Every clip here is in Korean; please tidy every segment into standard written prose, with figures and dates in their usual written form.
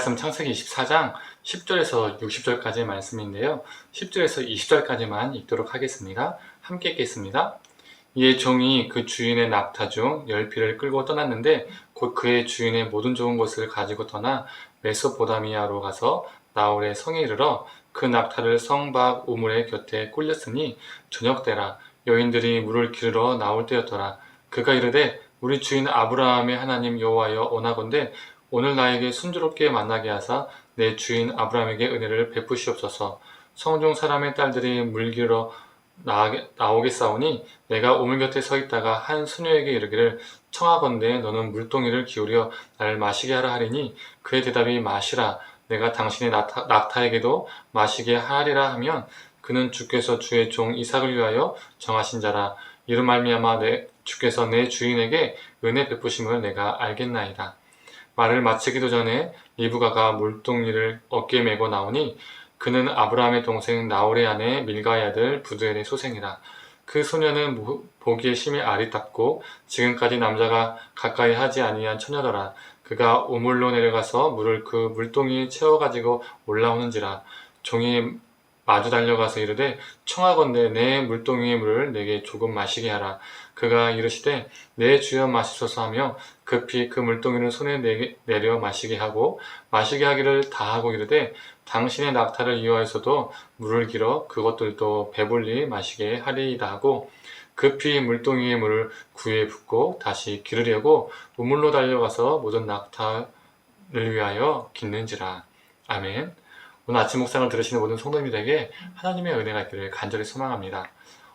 말씀 창세기 24장 10절에서 60절까지의 말씀인데요. 10절에서 20절까지만 읽도록 하겠습니다. 함께 읽겠습니다. 이에 종이 그 주인의 낙타 중 10匹를 끌고 떠났는데 곧 그의 주인의 모든 좋은 것을 가지고 떠나 메소포다미아로 가서 나홀의 성에 이르러 그 낙타를 성 밖 우물의 곁에 꿀렸으니 저녁때라 여인들이 물을 기르러 나올 때였더라. 그가 이르되 우리 주인 아브라함의 하나님 여호와여 원하건대 오늘 나에게 순조롭게 만나게 하사 내 주인 아브라함에게 은혜를 베푸시옵소서. 성중 사람의 딸들이 물 기르러 나오겠사오니 내가 우물 곁에 서 있다가 한 수녀에게 이르기를 청하건대 너는 물동이를 기울여 나를 마시게 하라 하리니 그의 대답이 마시라 내가 당신의 낙타에게도 마시게 하리라 하면 그는 주께서 주의 종 이삭을 위하여 정하신 자라. 이로 말미암아 주께서 내 주인에게 은혜 베푸심을 내가 알겠나이다. 말을 마치기도 전에 리브가가 물동이를 어깨에 메고 나오니 그는 아브라함의 동생 나홀의 아내 밀가의 아들 부두엘의 소생이라. 그 소녀는 보기에 심히 아리답고 지금까지 남자가 가까이 하지 아니한 처녀더라. 그가 우물로 내려가서 물을 그 물동이에 채워가지고 올라오는지라. 종이 마주 달려가서 이르되 청하건대 내 물동이의 물을 내게 조금 마시게 하라. 그가 이르시되 내 주여 마시소서 하며 급히 그 물동이를 손에 내려 마시게 하고 마시게 하기를 다하고 이르되 당신의 낙타를 이어해서도 물을 길어 그것들도 배불리 마시게 하리이다 하고 급히 물동이의 물을 구에 붓고 다시 기르려고 우물로 달려가서 모든 낙타를 위하여 깃는지라. 아멘. 오늘 아침 묵상을 들으시는 모든 성도님들에게 하나님의 은혜가 있기를 간절히 소망합니다.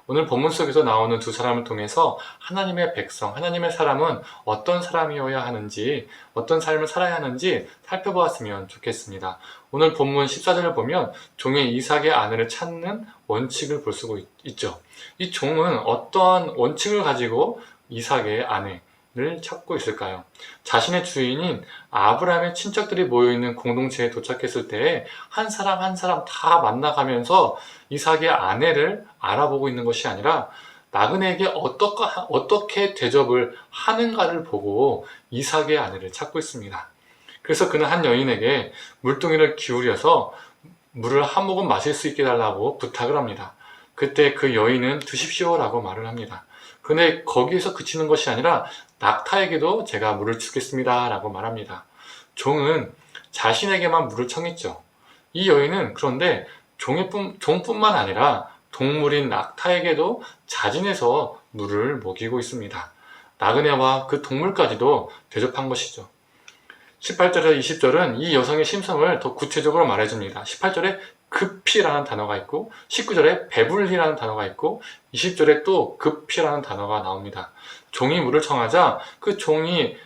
오늘 본문 속에서 나오는 두 사람을 통해서 하나님의 백성, 하나님의 사람은 어떤 사람이어야 하는지, 어떤 삶을 살아야 하는지 살펴보았으면 좋겠습니다. 오늘 본문 14절을 보면 종의 이삭의 아내를 찾는 원칙을 볼 수가 있죠. 이 종은 어떠한 원칙을 가지고 이삭의 아내를 찾고 있을까요? 자신의 주인인 아브라함의 친척들이 모여있는 공동체에 도착했을 때 한 사람 한 사람 다 만나가면서 이삭의 아내를 알아보고 있는 것이 아니라 나그네에게 어떻게 대접을 하는가를 보고 이삭의 아내를 찾고 있습니다. 그래서 그는 한 여인에게 물동이를 기울여서 물을 한 모금 마실 수 있게 달라고 부탁을 합니다. 그때 그 여인은 드십시오라고 말을 합니다. 근데 거기에서 그치는 것이 아니라 낙타에게도 제가 물을 주겠습니다 라고 말합니다. 종은 자신에게만 물을 청했죠. 이 여인은 그런데 종뿐만 아니라 동물인 낙타에게도 자진해서 물을 먹이고 있습니다. 나그네와 그 동물까지도 대접한 것이죠. 18절에서 20절은 이 여성의 심성을 더 구체적으로 말해줍니다. 18절에 급히라는 단어가 있고 19절에 배불리라는 단어가 있고 20절에 또 급히라는 단어가 나옵니다. 종이 물을 청하자 그 종이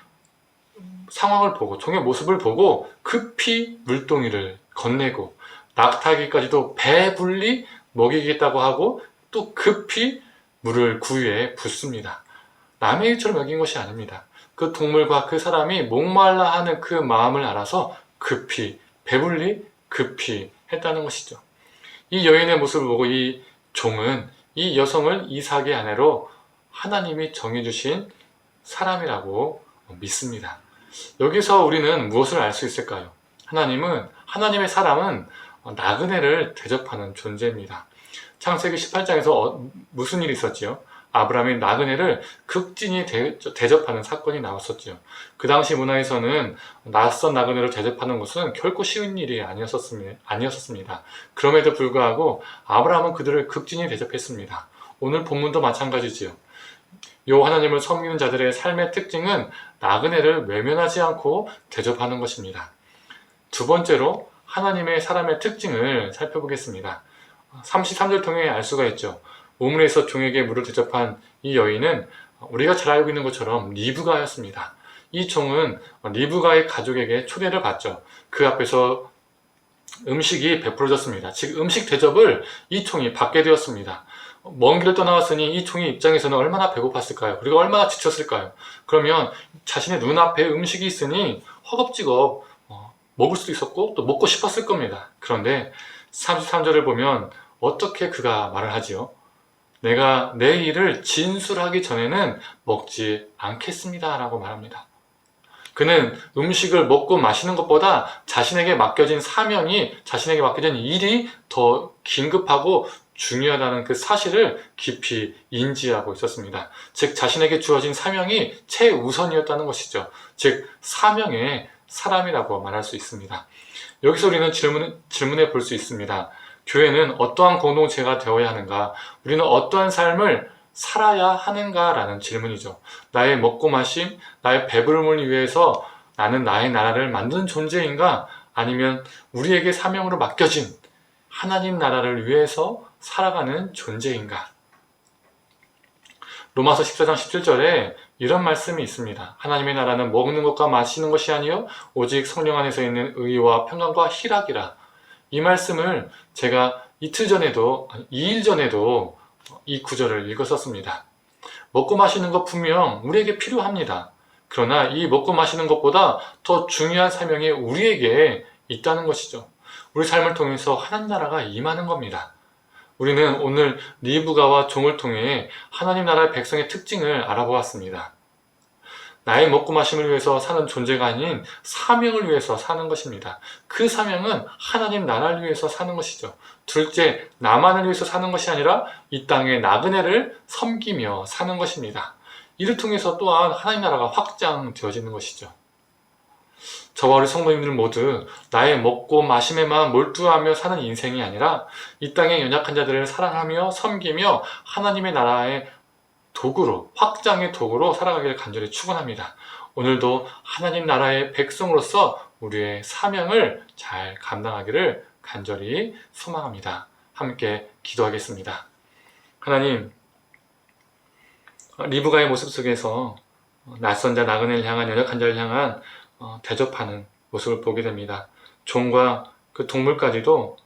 상황을 보고 종의 모습을 보고 급히 물동이를 건네고 낙타에게까지도 배불리 먹이겠다고 하고 또 급히 물을 구유에 붓습니다. 남의 일처럼 여긴 것이 아닙니다. 그 동물과 그 사람이 목말라 하는 그 마음을 알아서 급히 배불리 급히 했다는 것이죠. 이 여인의 모습을 보고 이 종은 이 여성을 이삭의 아내로 하나님이 정해주신 사람이라고 믿습니다. 여기서 우리는 무엇을 알 수 있을까요? 하나님의 사람은 나그네를 대접하는 존재입니다. 창세기 18장에서 무슨 일이 있었지요? 아브라함이 나그네를 극진히 대접하는 사건이 나왔었죠. 그 당시 문화에서는 낯선 나그네를 대접하는 것은 결코 쉬운 일이 아니었습니다. 그럼에도 불구하고 아브라함은 그들을 극진히 대접했습니다. 오늘 본문도 마찬가지지요. 요 하나님을 섬기는 자들의 삶의 특징은 나그네를 외면하지 않고 대접하는 것입니다. 두 번째로 하나님의 사람의 특징을 살펴보겠습니다. 33절 통해 알 수가 있죠. 우물에서 종에게 물을 대접한 이 여인은 우리가 잘 알고 있는 것처럼 리브가였습니다. 이 종은 리브가의 가족에게 초대를 받죠. 그 앞에서 음식이 베풀어졌습니다. 즉 음식 대접을 이 총이 받게 되었습니다. 먼 길을 떠나왔으니 이 총의 입장에서는 얼마나 배고팠을까요? 그리고 얼마나 지쳤을까요? 그러면 자신의 눈앞에 음식이 있으니 허겁지겁 먹을 수도 있었고 또 먹고 싶었을 겁니다. 그런데 33절을 보면 어떻게 그가 말을 하지요? 내가 내 일을 진술하기 전에는 먹지 않겠습니다 라고 말합니다. 그는 음식을 먹고 마시는 것보다 자신에게 맡겨진 사명이, 자신에게 맡겨진 일이 더 긴급하고 중요하다는 그 사실을 깊이 인지하고 있었습니다. 즉, 자신에게 주어진 사명이 최우선이었다는 것이죠. 즉, 사명의 사람이라고 말할 수 있습니다. 여기서 우리는 질문해 볼 수 있습니다. 교회는 어떠한 공동체가 되어야 하는가? 우리는 어떠한 삶을 살아야 하는가라는 질문이죠. 나의 먹고 마심, 나의 배부름을 위해서 나는 나의 나라를 만드는 존재인가? 아니면 우리에게 사명으로 맡겨진 하나님 나라를 위해서 살아가는 존재인가? 로마서 14장 17절에 이런 말씀이 있습니다. 하나님의 나라는 먹는 것과 마시는 것이 아니요 오직 성령 안에서 있는 의와 평강과 희락이라. 이 말씀을 제가 2일 전에도 이 구절을 읽었었습니다. 먹고 마시는 것 분명 우리에게 필요합니다. 그러나 이 먹고 마시는 것보다 더 중요한 사명이 우리에게 있다는 것이죠. 우리 삶을 통해서 하나님 나라가 임하는 겁니다. 우리는 오늘 리브가와 종을 통해 하나님 나라의 백성의 특징을 알아보았습니다. 나의 먹고 마심을 위해서 사는 존재가 아닌 사명을 위해서 사는 것입니다. 그 사명은 하나님 나라를 위해서 사는 것이죠. 둘째, 나만을 위해서 사는 것이 아니라 이 땅의 나그네를 섬기며 사는 것입니다. 이를 통해서 또한 하나님 나라가 확장되어지는 것이죠. 저와 우리 성도님들 모두 나의 먹고 마심에만 몰두하며 사는 인생이 아니라 이 땅의 연약한 자들을 사랑하며 섬기며 하나님의 나라의 도구로, 확장의 도구로 살아가기를 간절히 축원합니다. 오늘도 하나님 나라의 백성으로서 우리의 사명을 잘 감당하기를 간절히 소망합니다. 함께 기도하겠습니다. 하나님, 리브가의 모습 속에서 낯선 자 나그네를 향한, 연약한 자를 향한 대접하는 모습을 보게 됩니다. 종과 그 동물까지도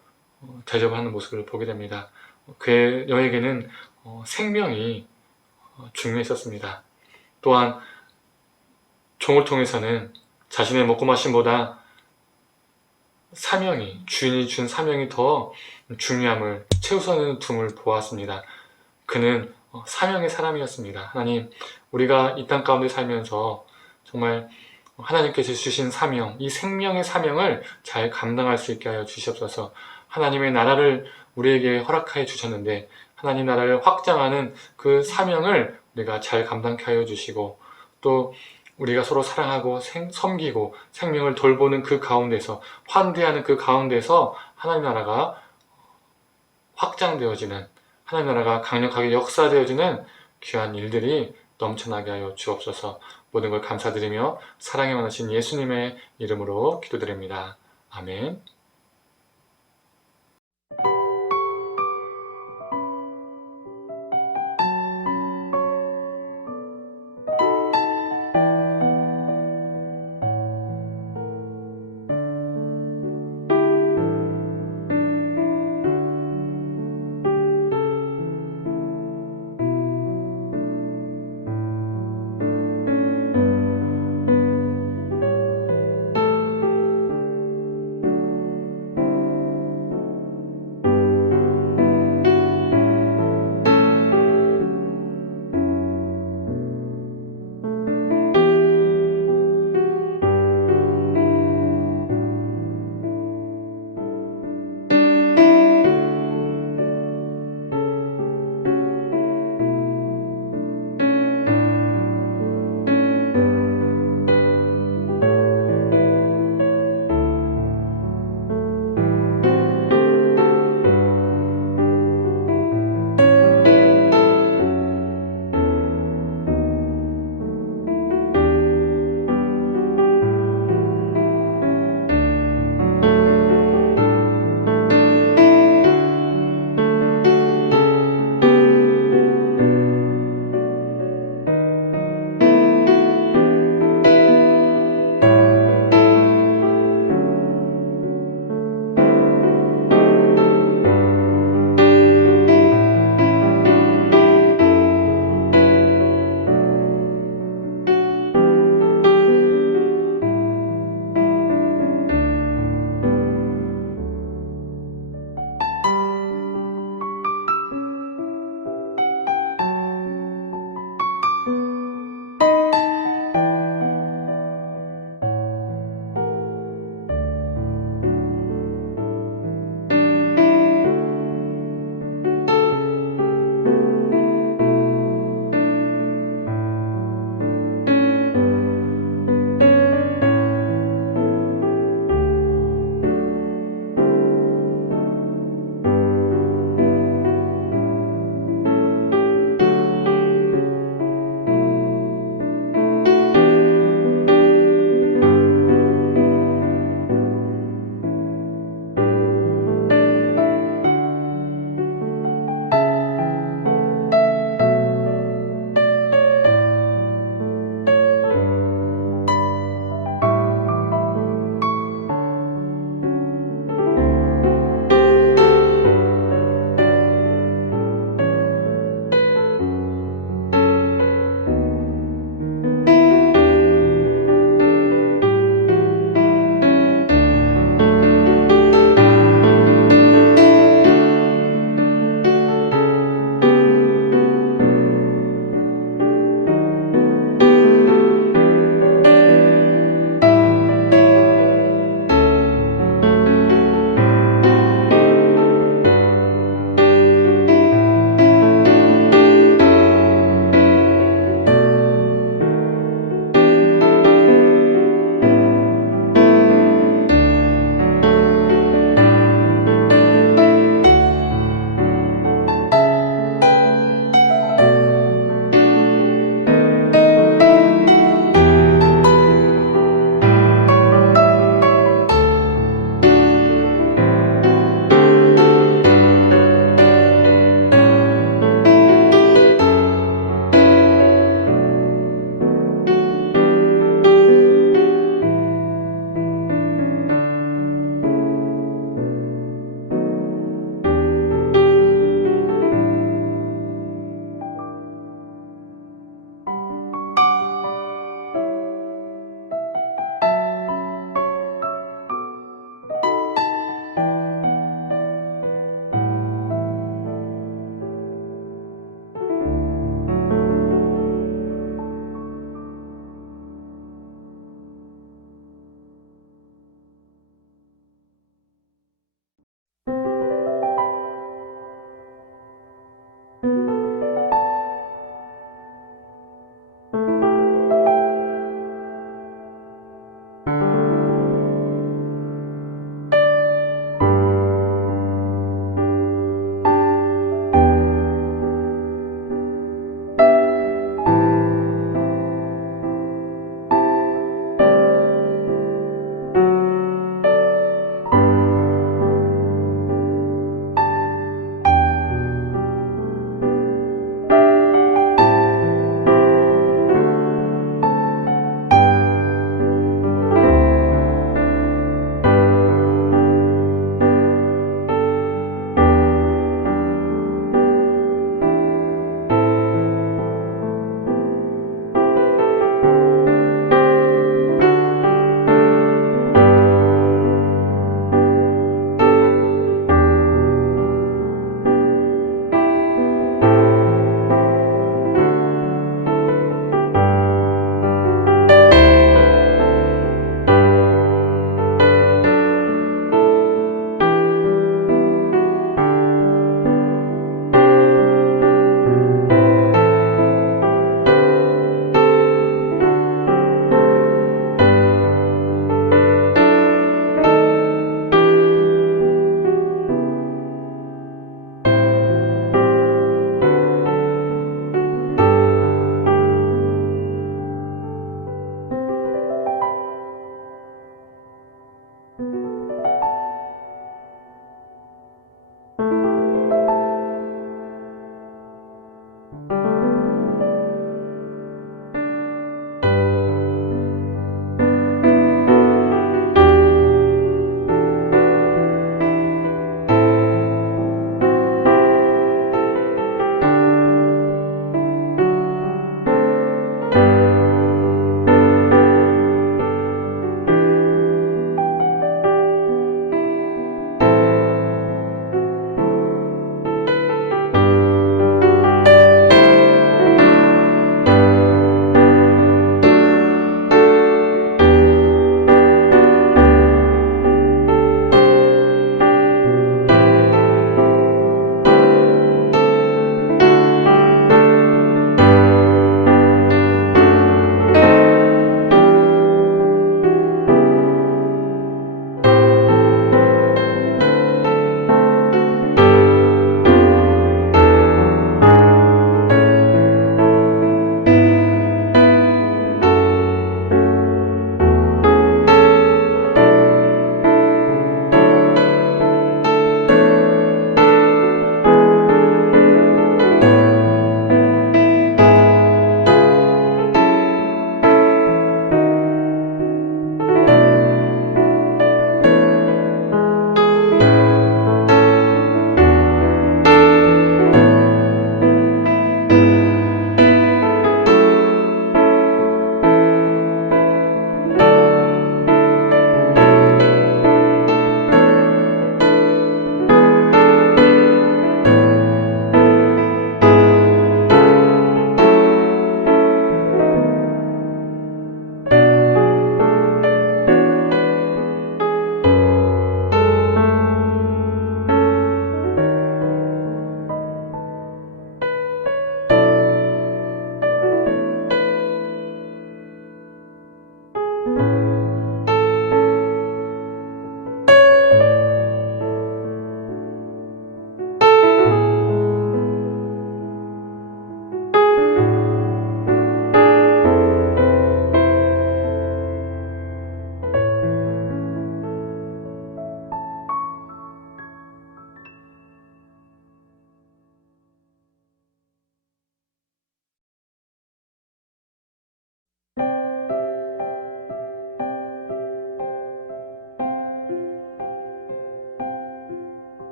대접하는 모습을 보게 됩니다. 그에게는 생명이 중요했었습니다. 또한 종을 통해서는 자신의 먹고 마심보다 사명이, 주인이 준 사명이 더 중요함을 최우선으로 둠을 보았습니다. 그는 사명의 사람이었습니다. 하나님, 우리가 이 땅 가운데 살면서 정말 하나님께서 주신 사명, 이 생명의 사명을 잘 감당할 수 있게 하여 주시옵소서. 하나님의 나라를 우리에게 허락하여 주셨는데 하나님 나라를 확장하는 그 사명을 우리가 잘 감당케 하여 주시고, 또 우리가 서로 사랑하고 섬기고 생명을 돌보는 그 가운데서, 환대하는 그 가운데서 하나님 나라가 확장되어지는, 하나님 나라가 강력하게 역사되어지는 귀한 일들이 넘쳐나게 하여 주옵소서. 모든 걸 감사드리며 사랑에 많으신 예수님의 이름으로 기도드립니다. 아멘.